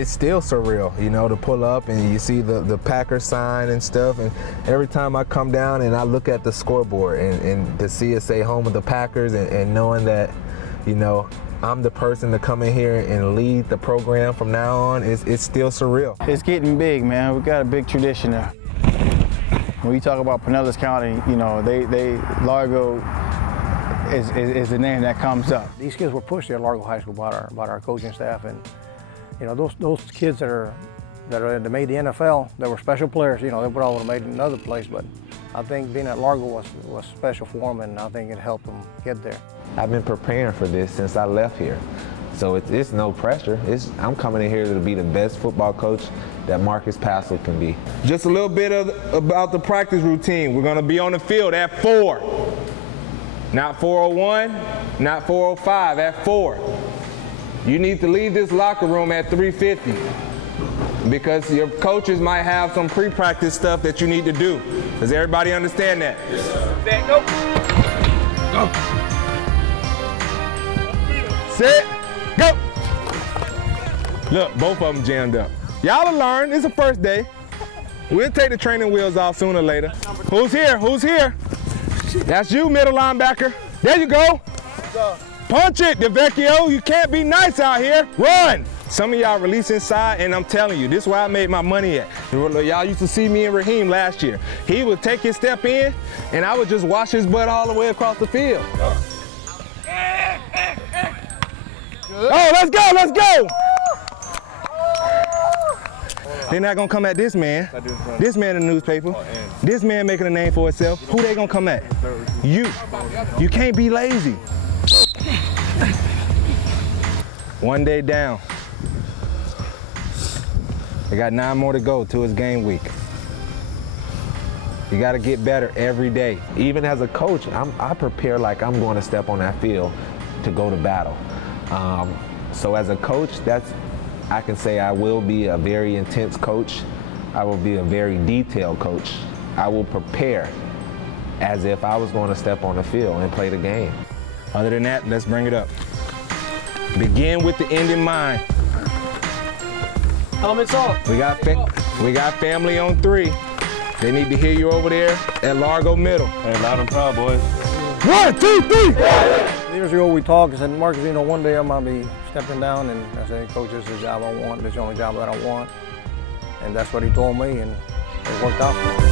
It's still surreal, you know, to pull up and you see the Packers sign and stuff, and every time I come down and I look at the scoreboard and to see it say home of the Packers and knowing that, you know, I'm the person to come in here and lead the program from now on, it's still surreal. It's getting big, man. We've got a big tradition there. When you talk about Pinellas County, you know, Largo is the name that comes up. These kids were pushed at Largo High School by our coaching staff, and you know, those kids that made the NFL, they were special players. You know, they probably would have made it in another place, but I think being at Largo was special for them, and I think it helped them get there. I've been preparing for this since I left here. So it's no pressure. I'm coming in here to be the best football coach that Marcus Paschal can be. Just a little bit about the practice routine. We're gonna be on the field at 4. Not 4:01, not 4:05, at 4. You need to leave this locker room at 3:50 because your coaches might have some pre-practice stuff that you need to do. Does everybody understand that? Yes, sir. Go. Go. Set. Go. Look, both of them jammed up. Y'all will learn. It's the first day. We'll take the training wheels off sooner or later. Who's here? Who's here? That's you, middle linebacker. There you go. Punch it, DeVecchio. You can't be nice out here. Run. Some of y'all release inside, and I'm telling you, this is where I made my money at. Y'all used to see me and Raheem last year. He would take his step in, and I would just wash his butt all the way across the field. Oh, let's go, let's go. They're not gonna come at this man. This man in the newspaper. This man making a name for himself. Who they gonna come at? You. You can't be lazy. One day down. They got 9 more to go till it's game week. You gotta get better every day. Even as a coach, I prepare like I'm going to step on that field to go to battle. So as a coach, I can say I will be a very intense coach. I will be a very detailed coach. I will prepare as if I was going to step on the field and play the game. Other than that, let's bring it up. Begin with the end in mind. Helmets off. We got family on 3. They need to hear you over there at Largo Middle. Hey, loud and proud, boys. 1, 2, 3. Years ago we talked and said, Marcus, you know, one day I might be stepping down, and I said, Coach, this is the job I want. This is the only job that I want. And that's what he told me, and it worked out for me.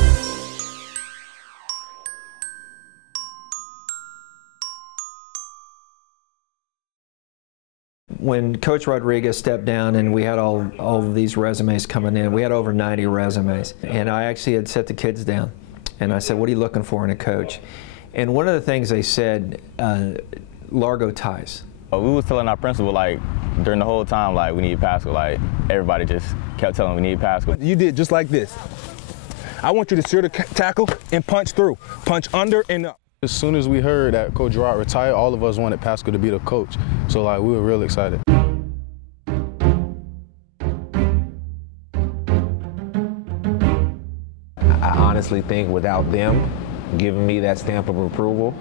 When Coach Rodriguez stepped down and we had all of these resumes coming in, we had over 90 resumes. And I actually had set the kids down. And I said, what are you looking for in a coach? And one of the things they said, Largo ties. We was telling our principal, like, during the whole time, like, we need Paschal. Like, everybody just kept telling we need Paschal. You did just like this. I want you to steer the tackle and punch through. Punch under and up. As soon as we heard that Coach Gerard retired, all of us wanted Paschal to be the coach. So, like, we were real excited. I honestly think without them giving me that stamp of approval,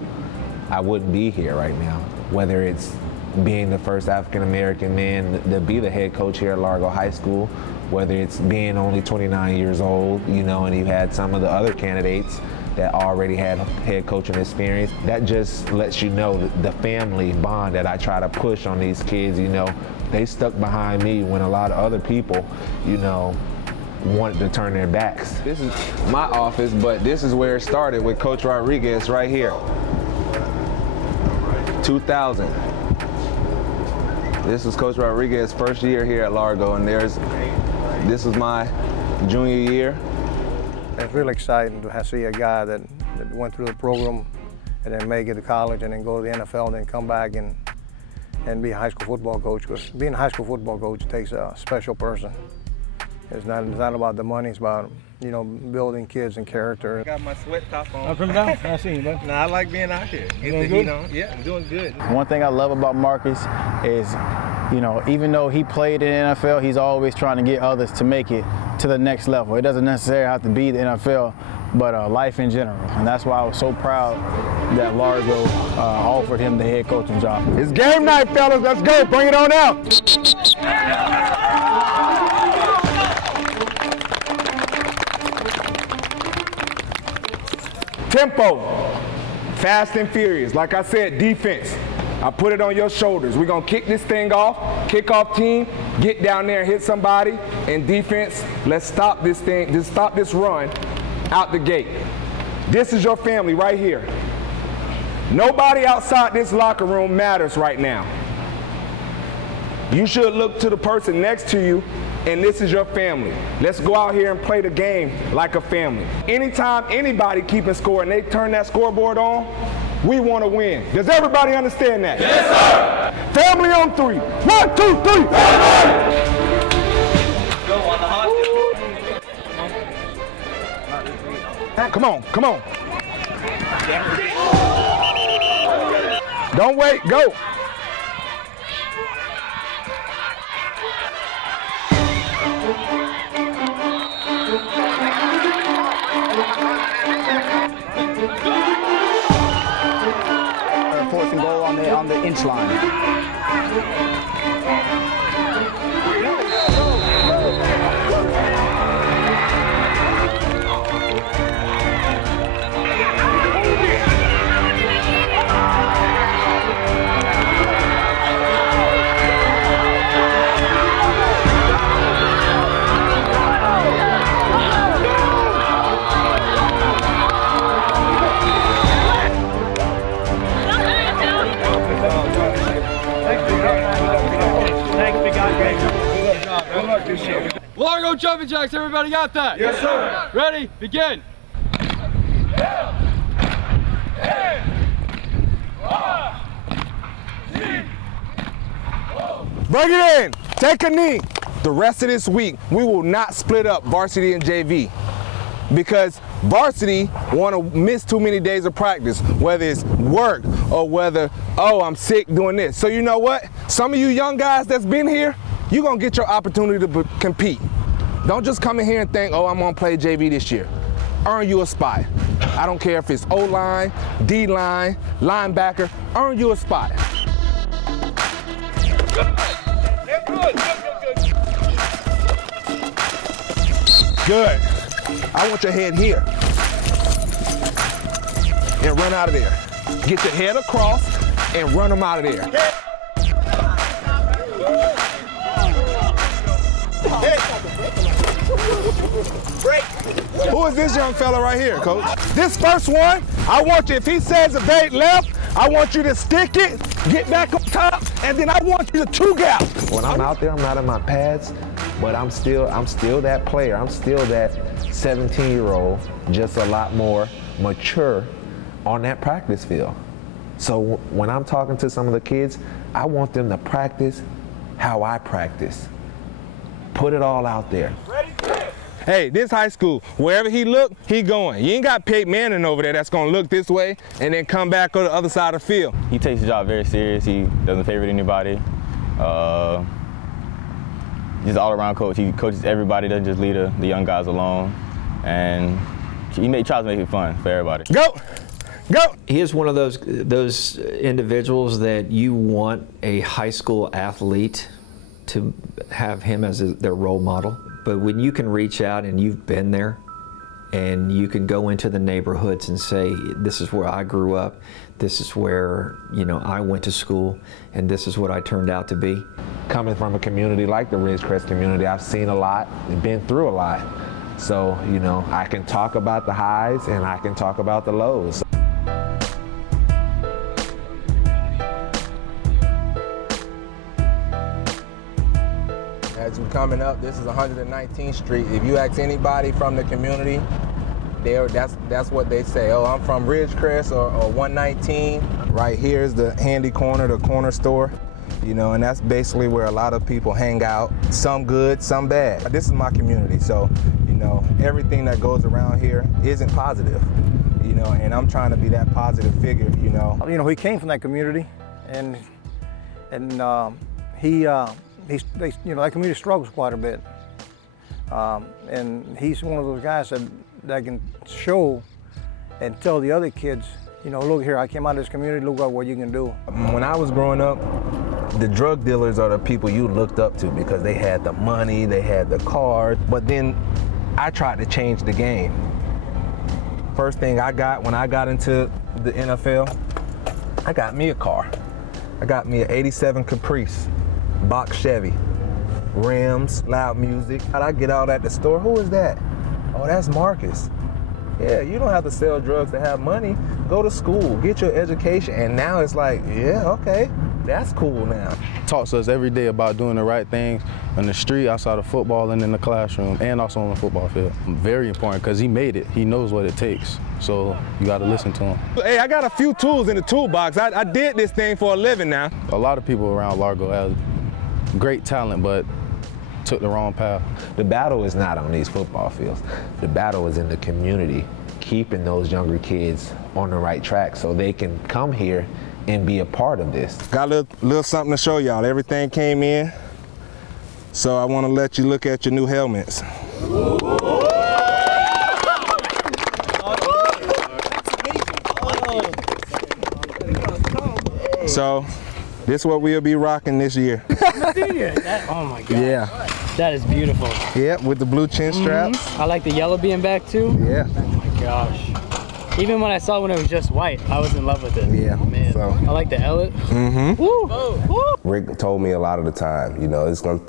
I wouldn't be here right now. Whether it's being the first African-American man to be the head coach here at Largo High School, whether it's being only 29 years old, you know, and you had some of the other candidates that already had head coaching experience. That just lets you know the family bond that I try to push on these kids. You know, they stuck behind me when a lot of other people, you know, wanted to turn their backs. This is my office, but this is where it started with Coach Rodriguez right here. 2000. This was Coach Rodriguez's first year here at Largo, and this was my junior year. It's really exciting to see a guy that went through the program and then make it to college and then go to the NFL and then come back and be a high school football coach. Because being a high school football coach takes a special person. It's not about the money, it's about, you know, building kids and character. I got my sweat top on. Up from down? I see you, bud. Nah, I like being out here. Get the heat on. Yeah, I'm doing good. One thing I love about Marcus is, you know, even though he played in the NFL, he's always trying to get others to make it to the next level. It doesn't necessarily have to be the NFL, but life in general. And that's why I was so proud that Largo offered him the head coaching job. It's game night, fellas. Let's go. Bring it on out. Tempo, fast and furious. Like I said, defense. I put it on your shoulders. We're gonna kick this thing off, kickoff team, get down there and hit somebody. And defense, let's stop this thing, just stop this run out the gate. This is your family right here. Nobody outside this locker room matters right now. You should look to the person next to you, and this is your family. Let's go out here and play the game like a family. Anytime anybody keeping score and they turn that scoreboard on, we want to win. Does everybody understand that? Yes, sir! Family on 3. 1, 2, 3. Go on the hot. Come on, come on. Don't wait, go. Fourth and goal on the inch line. Largo jumping jacks, everybody got that? Yes, sir. Ready? Begin. Bring it in. Take a knee. The rest of this week, we will not split up varsity and JV because varsity want to miss too many days of practice, whether it's work or whether, oh, I'm sick doing this. So you know what? Some of you young guys that's been here, you're going to get your opportunity to compete. Don't just come in here and think, oh, I'm going to play JV this year. Earn you a spot. I don't care if it's O-line, D-line, linebacker, earn you a spot. Good. I want your head here. And run out of there. Get your head across and run them out of there. Who is this young fella right here, coach? This first one, I want you, if he says evade left, I want you to stick it, get back up top, and then I want you to two-gap. When I'm out there, I'm not in my pads, but I'm still that player. I'm still that 17-year-old, just a lot more mature on that practice field. So when I'm talking to some of the kids, I want them to practice how I practice. Put it all out there. Hey, this high school, wherever he look, he going. You ain't got Peyton Manning over there that's gonna look this way and then come back on the other side of the field. He takes his job very serious. He doesn't favorite anybody. Just all-around coach. He coaches everybody, doesn't just leave the young guys alone. And he tries to make it fun for everybody. Go, go. He is one of those individuals that you want a high school athlete to have him as their role model. But when you can reach out and you've been there and you can go into the neighborhoods and say, this is where I grew up, this is where, you know, I went to school, and this is what I turned out to be. Coming from a community like the Ridgecrest community, I've seen a lot and been through a lot. So, you know, I can talk about the highs and I can talk about the lows. As you're coming up, this is 119th Street. If you ask anybody from the community, that's what they say. Oh, I'm from Ridgecrest or 119. Right here is the handy corner, the corner store. You know, and that's basically where a lot of people hang out. Some good, some bad. This is my community, so, you know, everything that goes around here isn't positive. You know, and I'm trying to be that positive figure, you know. You know, he came from that community, and you know, that community struggles quite a bit. And he's one of those guys that can show and tell the other kids, you know, look here, I came out of this community, look at what you can do. When I was growing up, the drug dealers are the people you looked up to because they had the money, they had the cars. But then I tried to change the game first thing I got when I got into the NFL? I got me a car. I got me an 87 Caprice, box Chevy, rims, loud music. How'd I get out at the store? Who is that? Oh, that's Marcus. Yeah, you don't have to sell drugs to have money. Go to school, get your education, and now it's like, yeah, okay, that's cool now. Talks to us every day about doing the right things in the street, outside of football, and in the classroom, and also on the football field. Very important, because he made it. He knows what it takes, so you got to listen to him. Hey, I got a few tools in the toolbox. I did this thing for a living now. A lot of people around Largo have great talent, but took the wrong path. The battle is not on these football fields. The battle is in the community, keeping those younger kids on the right track so they can come here and be a part of this. Got a little something to show y'all. Everything came in, so I want to let you look at your new helmets. So, this is what we'll be rocking this year. Oh my God. Yeah. That is beautiful. Yeah, with the blue chin straps. I like the yellow being back too. Yeah. Oh my gosh. Even when I saw when it was just white, I was in love with it. Yeah. Man. So. I like the Elliot. Mm-hmm. Woo. Woo. Rick told me a lot of the time, you know, some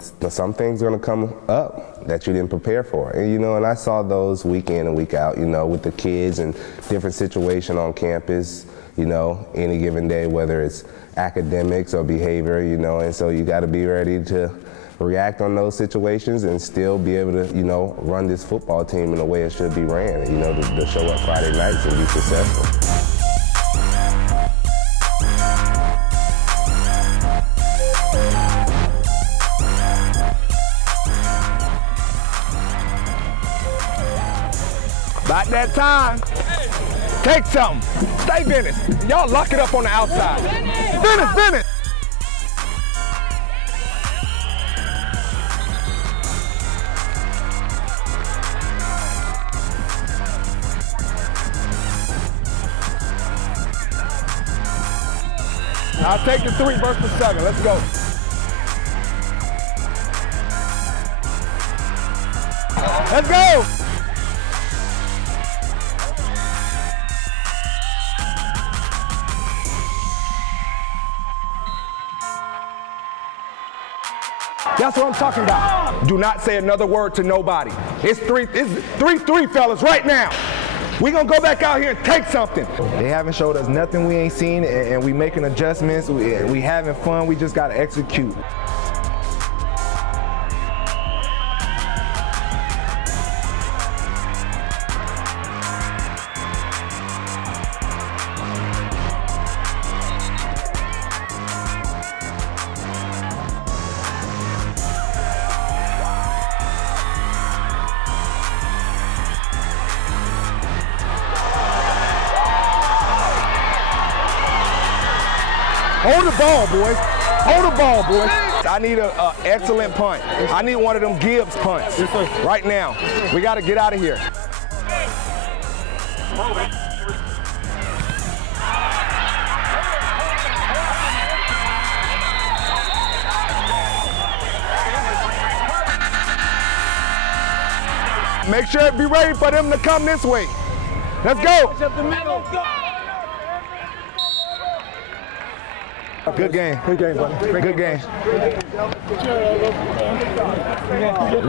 things are gonna come up that you didn't prepare for. And, you know, and I saw those week in and week out, you know, with the kids and different situation on campus, you know, any given day, whether it's academics or behavior, you know, and so you gotta be ready to react on those situations and still be able to, you know, run this football team in the way it should be ran, you know, to show up Friday nights and be successful. About that time. Take something. Stay Venice. Y'all lock it up on the outside. Venice. I'll take the 3 versus the 7. Let's go. Let's go. That's what I'm talking about. Do not say another word to nobody. It's 3-3, fellas, right now. We gonna go back out here and take something. They haven't showed us nothing we ain't seen, and we making adjustments. We having fun. We just gotta execute. Hold the ball, boys. Hold the ball, boys. I need an excellent punt. I need one of them Gibbs punts right now. We got to get out of here. Make sure it be ready for them to come this way. Let's go. Good game. Good game, buddy. Good game.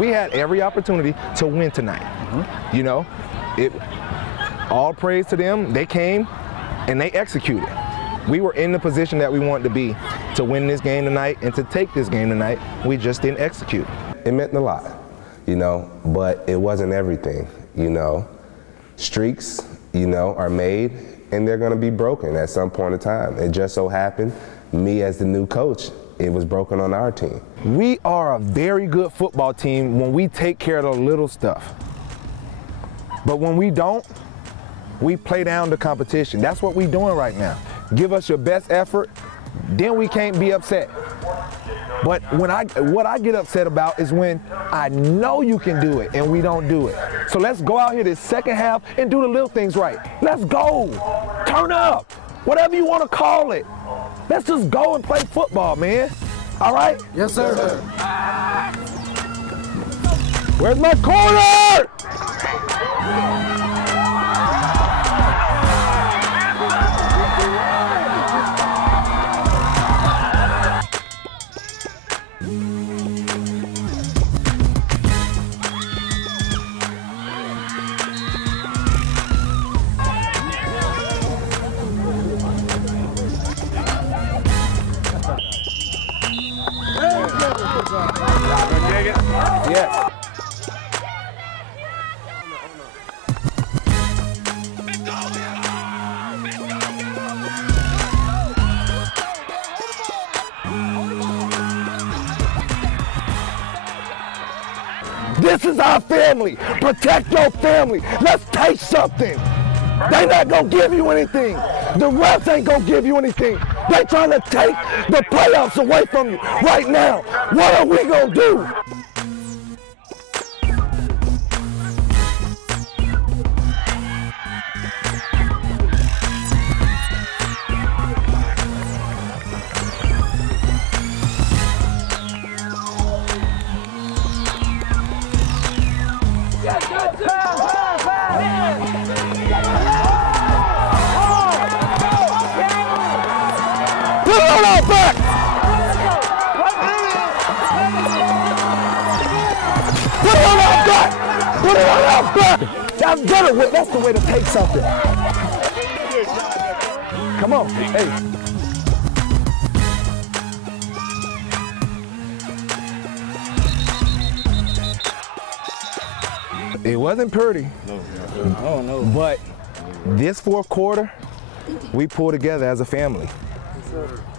We had every opportunity to win tonight. You know, all praise to them. They came and they executed. We were in the position that we wanted to be to win this game tonight and to take this game tonight. We just didn't execute. It meant a lot, you know, but it wasn't everything, you know. Streaks, you know, are made and they're going to be broken at some point in time. It just so happened, me as the new coach, it was broken on our team. We are a very good football team when we take care of the little stuff. But when we don't, we play down the competition. That's what we're doing right now. Give us your best effort, then we can't be upset. But what I get upset about is when I know you can do it and we don't do it. So let's go out here this second half and do the little things right. Let's go. Turn up. Whatever you want to call it. Let's just go and play football, man. All right? Yes, sir. Where's my corner? This is our family. Protect your family. Let's take something. They not gonna give you anything. The refs ain't gonna give you anything. They trying to take the playoffs away from you right now. What are we gonna do? Put it on our back! Put it on our back! Put it on our back! That's better. That's the way to take something. Come on, hey. It wasn't pretty. Oh no. But this fourth quarter, we pulled together as a family.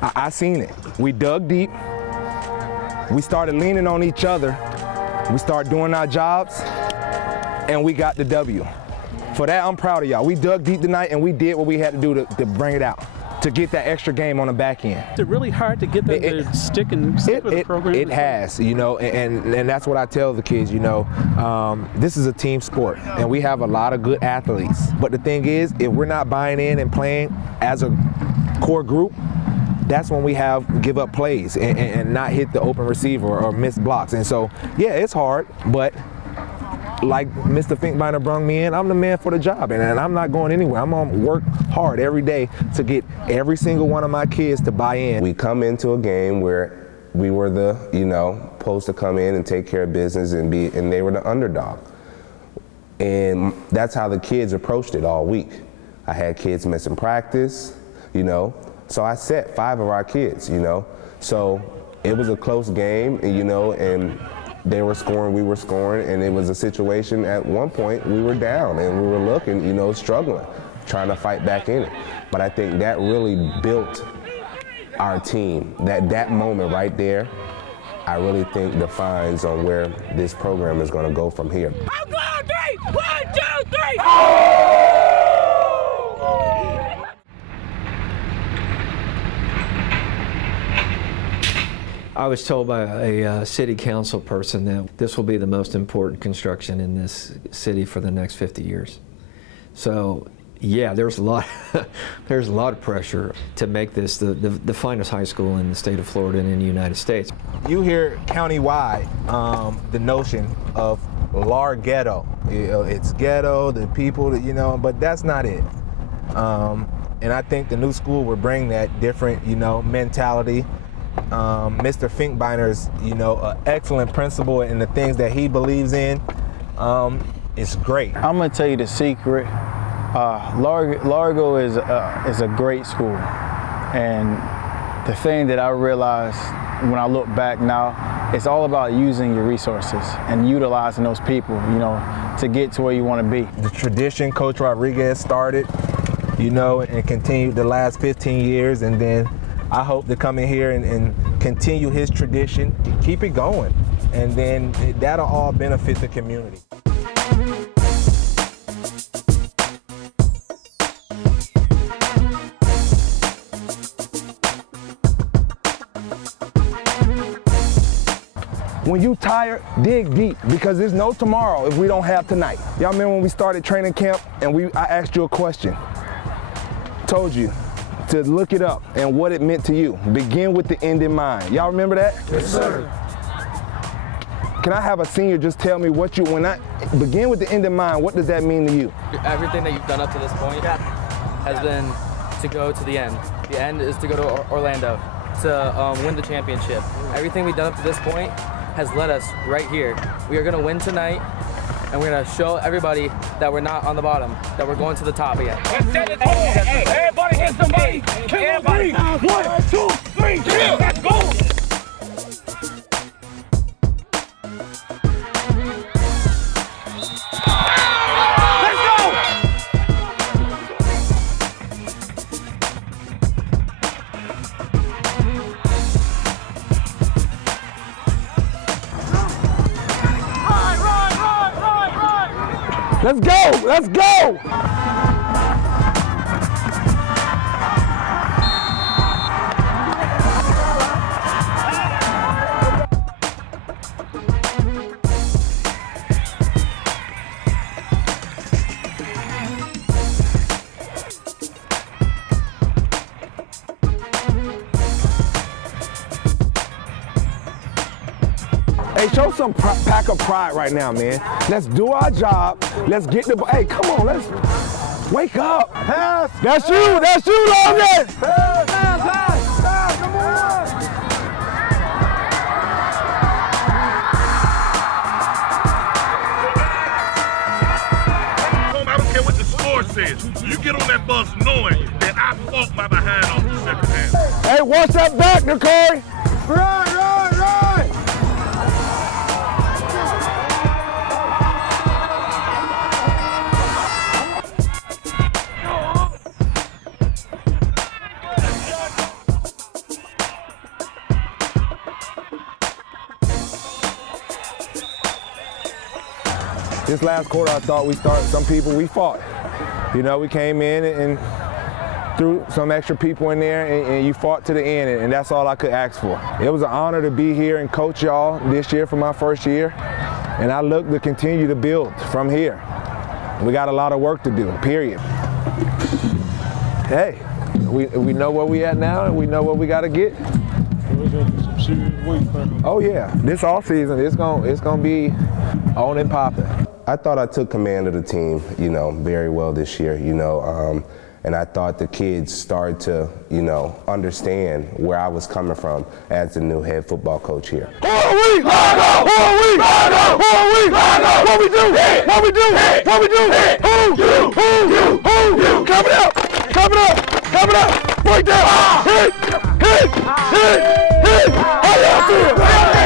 I seen it. We dug deep. We started leaning on each other. We started doing our jobs, and we got the W. For that, I'm proud of y'all. We dug deep tonight, and we did what we had to do to bring it out, to get that extra game on the back end. Is it really hard to get them to stick with the program? It has, you know, and that's what I tell the kids, you know, this is a team sport, and we have a lot of good athletes. But the thing is, if we're not buying in and playing as a core group, that's when we give up plays and not hit the open receiver or miss blocks. And so, yeah, it's hard, but like Mr. Finkbeiner brung me in, I'm the man for the job, and I'm not going anywhere. I'm gonna work hard every day to get every single one of my kids to buy in. We come into a game where we were the, you know, supposed to come in and take care of business and they were the underdog. And that's how the kids approached it all week. I had kids missing practice, you know, so I set 5 of our kids, you know. So it was a close game, you know, and they were scoring, we were scoring, and it was a situation at one point we were down and we were looking, you know, struggling, trying to fight back in it. But I think that really built our team. That moment right there, I really think defines on where this program is going to go from here. I'm going 3! 1, 2, 3! I was told by a city council person that this will be the most important construction in this city for the next 50 years. So, yeah, there's a lot of pressure to make this the finest high school in the state of Florida and in the United States. You hear countywide the notion of Larghetto. It's ghetto, the people, you know, but that's not it. And I think the new school will bring that different, you know, mentality. Mr. Finkbeiner's, you know, excellent principle in the things that he believes in. It's great. I'm gonna tell you the secret. Largo is a great school, and the thing that I realized when I look back now, it's all about using your resources and utilizing those people, you know, to get to where you want to be. The tradition Coach Rodriguez started, you know, and continued the last 15 years, and then I hope to come in here and continue his tradition, keep it going, and then that'll all benefit the community. When you tired, dig deep, because there's no tomorrow if we don't have tonight. Y'all remember when we started training camp and I asked you a question? Told you to look it up and what it meant to you. Begin with the end in mind. Y'all remember that? Yes, sir. Can I have a senior just tell me what when I begin with the end in mind, what does that mean to you? Everything that you've done up to this point has been to go to the end. The end is to go to Orlando, to win the championship. Everything we've done up to this point has led us right here. We are gonna win tonight, and we're gonna show everybody that we're not on the bottom, that we're going to the top again. Hey, everybody hit somebody. Everybody. 1, 2, 3, kill. Let's go. Run! Let's go, let's go! Hey, show some pack of pride right now, man. Let's do our job. Let's get the, hey, come on, let's wake up. Pass. That's you, Logan. Pass, come on. I don't care what the score says. You get on that bus knowing that I fought my behind off the second half. Hey, watch that back, Nicole. Run. This last quarter, I thought we fought. You know, we came in and threw some extra people in there, and you fought to the end, and that's all I could ask for. It was an honor to be here and coach y'all this year for my first year, and I look to continue to build from here. We got a lot of work to do, period. Hey, we know where we at now, and we know what we got to get. Oh yeah, this off season, it's gonna be on and popping. I thought I took command of the team, you know, very well this year, you know, and I thought the kids started to, you know, understand where I was coming from as the new head football coach here. Who are we? Largo! Who are we? Largo! Who are we? Largo! What we do? What we do? What we do? Who? Coming up! Coming up! Break down! Hit! How y'all feel?